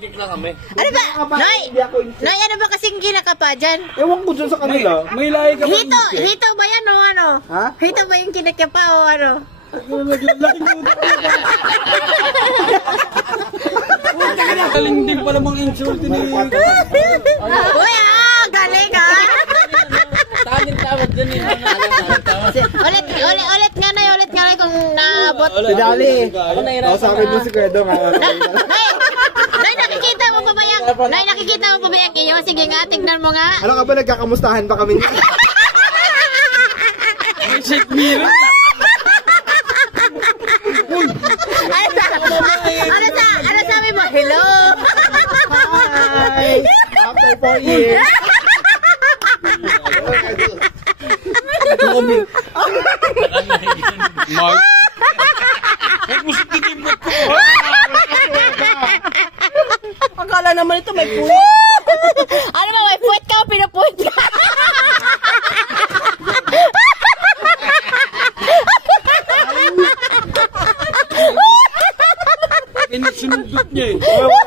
Nag-check lang kami. Ano ba? Noy, ano ba kasing kinakapa dyan? Ewan ko dyan sa kanila. May lahi ka ba? Hito ba yan o ano? Ha? Hito ba yung kinakapa o ano? Galing din pala mga insult ni... Uy, galing ha! Tangin tawad dyan eh. Ulit nga na kung naabot. Dali. Sabi mo si Credo nga. Nay, nakikita mo pa ba yung iyo? Sige nga, tignan mo nga. Ano ka ba, nagkakamustahan pa kami niya? May shake mirror. Ano sabi mo? Hello! Hi! After 4 years. Mark? Huwag mo sikitin mo ko. Akala naman ito may puwet. Ano ba, may puwet ka o pinupuwet ka? Sinundot niya eh. Wala